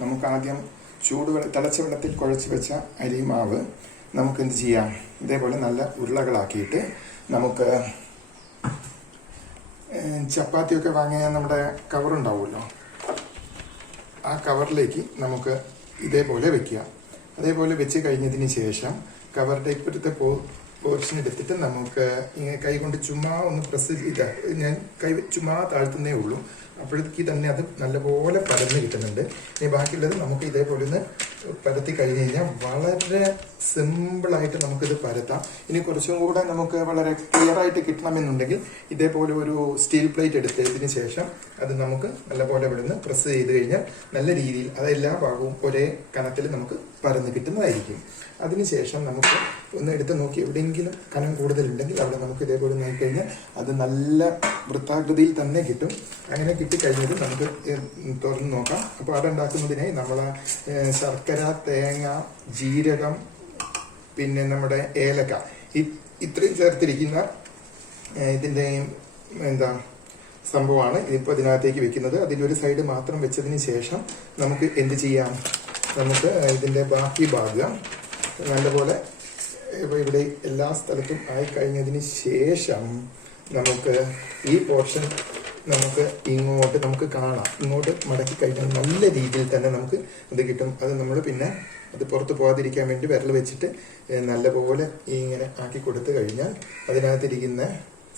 നമുക്ക് ആദ്യം ചൂടുവെള്ള തിളച്ച വെള്ളത്തിൽ കുഴച്ച് വെച്ച അരിമാവ് നമുക്ക് എന്ത് ചെയ്യാം? ഇതേപോലെ നല്ല ഉരുളകളാക്കിയിട്ട് നമുക്ക് ചപ്പാത്തിയൊക്കെ വാങ്ങിയാൽ നമ്മുടെ കവറുണ്ടാവുമല്ലോ ആ കവറിലേക്ക് നമുക്ക് ഇതേപോലെ വെക്കുക. അതേപോലെ വെച്ച് കഴിഞ്ഞതിന് ശേഷം കവറിന്റെ ഇപ്പോഴത്തെ പോ പോർഷൻ എടുത്തിട്ട് നമുക്ക് ഇങ്ങനെ കൈ കൊണ്ട് ചുമ്മാ ഒന്ന് പ്രസ് ചെയ്ത ഞാൻ കൈ ചുമ്മാ താഴ്ത്തുന്നേ ഉള്ളൂ. അപ്പോഴത്തേക്ക് തന്നെ അത് നല്ലപോലെ പരന്ന് കിട്ടുന്നുണ്ട്. ഇനി ബാക്കിയുള്ളത് നമുക്ക് ഇതേപോലെ ഒന്ന് പരത്തി കഴിഞ്ഞ് കഴിഞ്ഞാൽ വളരെ സിമ്പിളായിട്ട് നമുക്കിത് പരത്താം. ഇനി കുറച്ചും കൂടെ നമുക്ക് വളരെ ക്ലിയർ ആയിട്ട് കിട്ടണമെന്നുണ്ടെങ്കിൽ ഇതേപോലെ ഒരു സ്റ്റീൽ പ്ലേറ്റ് എടുത്തതിന് ശേഷം അത് നമുക്ക് നല്ലപോലെ ഇവിടുന്ന് പ്രസ് ചെയ്ത് കഴിഞ്ഞാൽ നല്ല രീതിയിൽ അത് എല്ലാ ഭാഗവും ഒരേ കനത്തിൽ നമുക്ക് പരന്ന് കിട്ടുന്നതായിരിക്കും. അതിനുശേഷം നമുക്ക് ഒന്ന് എടുത്ത് നോക്കി എവിടെയെങ്കിലും കനം കൂടുതലുണ്ടെങ്കിൽ അവിടെ നമുക്ക് ഇതേപോലെ നോക്കിക്കഴിഞ്ഞാൽ അത് നല്ല വൃത്താകൃതിയിൽ തന്നെ കിട്ടും. അങ്ങനെ കിട്ടിക്കഴിഞ്ഞത് നമുക്ക് തുറന്ന് നോക്കാം. അപ്പോൾ അത് ഉണ്ടാക്കുന്നതിനായി നമ്മൾ ശർക്കര തേങ്ങ ജീരകം പിന്നെ നമ്മുടെ ഏലക്ക. ഇത്രയും ചേർത്തിരിക്കുന്ന ഇതിന്റെ എന്താ സംഭവമാണ് ഇപ്പോൾ ഇതിനകത്തേക്ക് വെക്കുന്നത്. അതിന്റെ ഒരു സൈഡ് മാത്രം വെച്ചതിന് ശേഷം നമുക്ക് എന്ത് ചെയ്യാം? നമുക്ക് ഇതിന്റെ ബാക്കി ഭാഗം നല്ലപോലെ ഇവിടെ എല്ലാ സ്ഥലത്തും ആയി കഴിഞ്ഞതിന് ശേഷം നമുക്ക് ഈ പോർഷൻ നമുക്ക് ഇങ്ങോട്ട് നമുക്ക് കാണാം. ഇങ്ങോട്ട് മടക്കി കഴിഞ്ഞാൽ നല്ല രീതിയിൽ തന്നെ നമുക്ക് ഇത് കിട്ടും. അത് നമ്മൾ പിന്നെ അത് പുറത്ത് പോകാതിരിക്കാൻ വേണ്ടി വിരൽ വെച്ചിട്ട് നല്ലപോലെ ഇങ്ങനെ ആക്കി കൊടുത്തു കഴിഞ്ഞാൽ അതിനകത്തിരിക്കുന്ന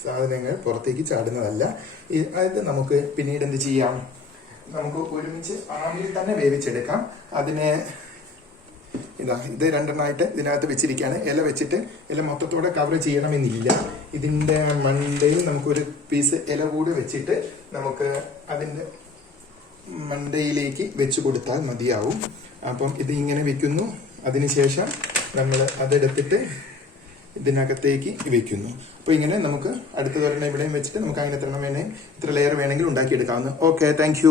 സാധനങ്ങൾ പുറത്തേക്ക് ചാടുന്നതല്ല. അത് നമുക്ക് പിന്നീട് എന്ത് ചെയ്യാം? നമുക്ക് ഒരുമിച്ച് ആവിയിൽ തന്നെ വേവിച്ചെടുക്കാം. അതിനെ ഇതാ ഇത് രണ്ടെണ്ണമായിട്ട് ഇതിനകത്ത് വെച്ചിരിക്കുകയാണ്. ഇല വെച്ചിട്ട് ഇല മൊത്തത്തോടെ കവർ ചെയ്യണമെന്നില്ല. ഇതിന്റെ മണ്ടയിൽ നമുക്കൊരു പീസ് ഇല കൂടി വെച്ചിട്ട് നമുക്ക് അതിന്റെ മണ്ടയിലേക്ക് വെച്ച് കൊടുത്താൽ മതിയാവും. അപ്പം ഇത് ഇങ്ങനെ വെക്കുന്നു. അതിനുശേഷം നമ്മൾ അതെടുത്തിട്ട് ഇതിനകത്തേക്ക് വെക്കുന്നു. അപ്പോൾ ഇങ്ങനെ നമുക്ക് അടുത്ത തരണം ഇവിടെയും വെച്ചിട്ട് നമുക്ക് അങ്ങനെ എത്ര എണ്ണം വേണേ ഇത്ര ലെയർ വേണമെങ്കിൽ ഉണ്ടാക്കിയെടുക്കാവുന്നു. Okay thank